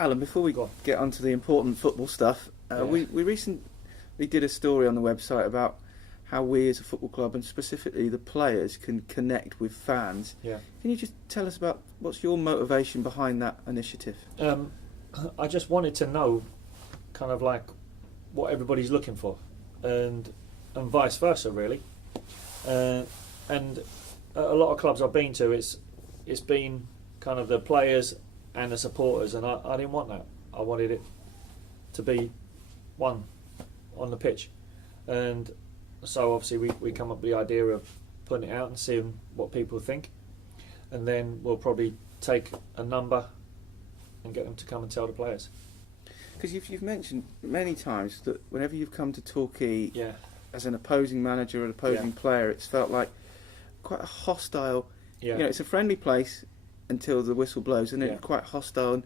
Alan, before we get onto the important football stuff, we recently did a story on the website about how we as a football club, and specifically the players, can connect with fans. Yeah. Can you just tell us about what's your motivation behind that initiative? I just wanted to know kind of like what everybody's looking for, and vice versa, really. And a lot of clubs I've been to, it's been kind of the players and the supporters, and I didn't want that. I wanted it to be one on the pitch, and so obviously we come up with the idea of putting it out and seeing what people think, and then we'll probably take a number and get them to come and tell the players. Because you've mentioned many times that whenever you've come to Torquay Yeah. as an opposing manager or an opposing player, it's felt like quite a hostile. Yeah. You know, it's a friendly place until the whistle blows, and then it's quite hostile. And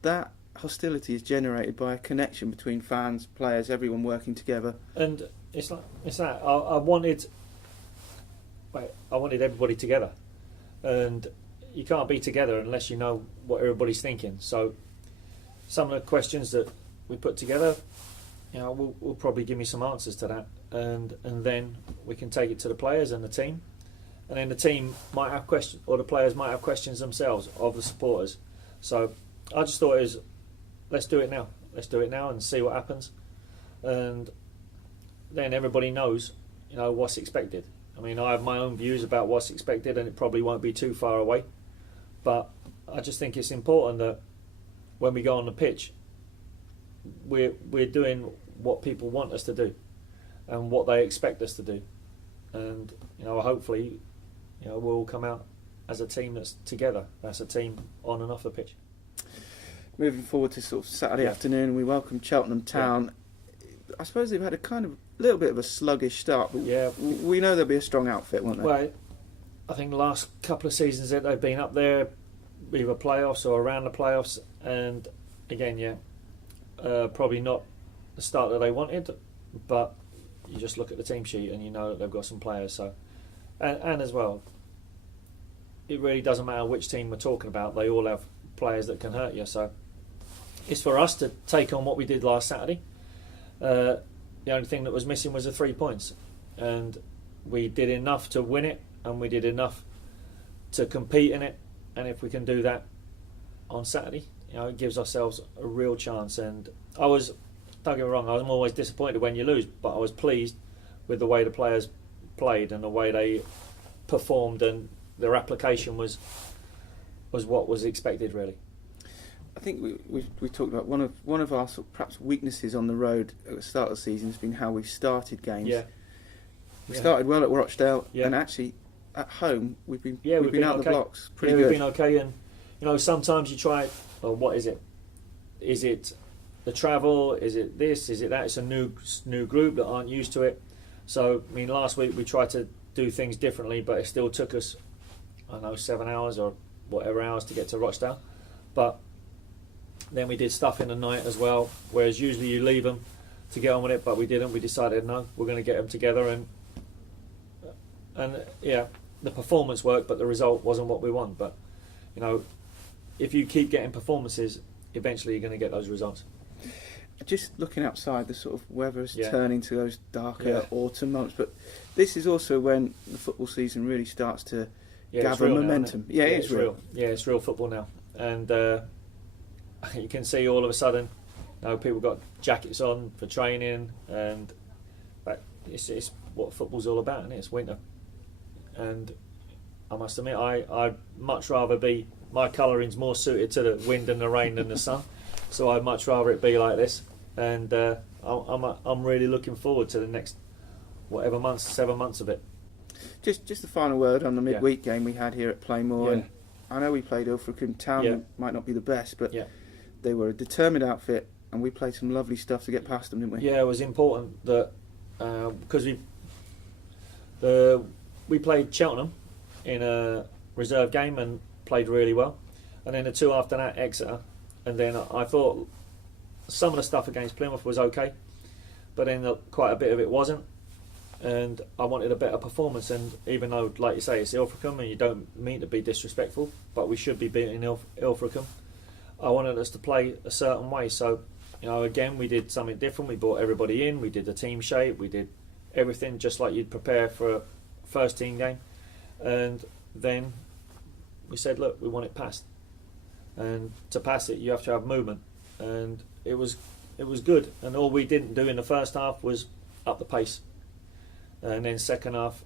that hostility is generated by a connection between fans, players, everyone working together. And it's that I wanted everybody together, and you can't be together unless you know what everybody's thinking. So some of the questions that we put together, you know, will probably give me some answers to that, and then we can take it to the players and the team, and then the team might have questions, or the players might have questions themselves of the supporters. So I just thought let's do it now and see what happens, and then everybody knows, you know, what's expected. I mean, I have my own views about what's expected, and it probably won't be too far away, but I just think it's important that when we go on the pitch, we're doing what people want us to do and what they expect us to do, and you know, hopefully, you know, we'll come out as a team that's together. That's a team on and off the pitch. Moving forward to sort of Saturday afternoon, we welcome Cheltenham Town. Yeah. I suppose they've had a kind of little bit of a sluggish start, but we know they'll be a strong outfit, won't they? Well, I think the last couple of seasons that they've been up there, either playoffs or around the playoffs, and again, probably not the start that they wanted, but you just look at the team sheet and you know that they've got some players. So, and as well, it really doesn't matter which team we're talking about; they all have players that can hurt you. So, it's for us to take on what we did last Saturday. The only thing that was missing was the 3 points, and we did enough to win it, and we did enough to compete in it. And if we can do that on Saturday, you know, it gives ourselves a real chance. And don't get me wrong, I'm always disappointed when you lose, but I was pleased with the way the players played and the way they performed, and their application was what was expected, really. I think we talked about one of our sort of perhaps weaknesses on the road at the start of the season has been how we've started games. Yeah. We started well at Rochdale, and actually at home we've been out okay. the blocks pretty good. We've been okay, and you know, sometimes you try. Well, what is it? Is it the travel? Is it this? Is it that? It's a new group that aren't used to it. So I mean, last week we tried to do things differently, but it still took us, I don't know, 7 hours or whatever hours to get to Rochdale. But then we did stuff in the night as well, whereas usually you leave them to get on with it, but we didn't. We decided, no, we're going to get them together, and the performance worked, but the result wasn't what we want. But you know, if you keep getting performances, eventually you're going to get those results. Just looking outside, the sort of weather is turning to those darker autumn months, but this is also when the football season really starts to gather momentum. Now, it's real. Yeah, it's real football now, and you can see all of a sudden, you know, people got jackets on for training, and it's what football's all about, isn't it? It's winter, and I must admit, I'd much rather be, my colouring's more suited to the wind and the rain than the sun, so I'd much rather it be like this, and I'm really looking forward to the next 7 months of it. Just a final word on the midweek game we had here at Playmore. And I know we played Ilfracombe Town, might not be the best, but they were a determined outfit, and we played some lovely stuff to get past them, didn't we? Yeah, it was important that because we played Cheltenham in a reserve game and played really well, and then the two after that, Exeter, and then I thought some of the stuff against Plymouth was okay, but then quite a bit of it wasn't, and I wanted a better performance. And even though, like you say, it's Ilfracombe and you don't mean to be disrespectful, but we should be beating Ilfracombe, I wanted us to play a certain way. So, you know, again, we did something different. We brought everybody in. We did the team shape. We did everything just like you'd prepare for a first team game. And then we said, look, we want it passed. And to pass it, you have to have movement. And it was good. And all we didn't do in the first half was up the pace. And then second half,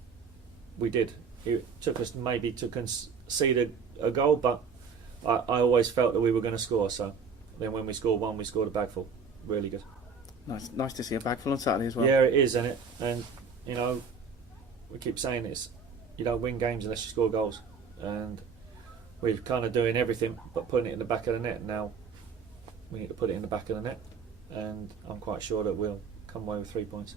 we did. It took us maybe to concede a goal, but I always felt that we were going to score. So then when we scored one, we scored a bagful. Really good. Nice to see a bagful on Saturday as well. Yeah, it is, isn't it? And you know, we keep saying this. You don't win games unless you score goals. And we're kind of doing everything but putting it in the back of the net. Now we need to put it in the back of the net, and I'm quite sure that we'll come away with 3 points.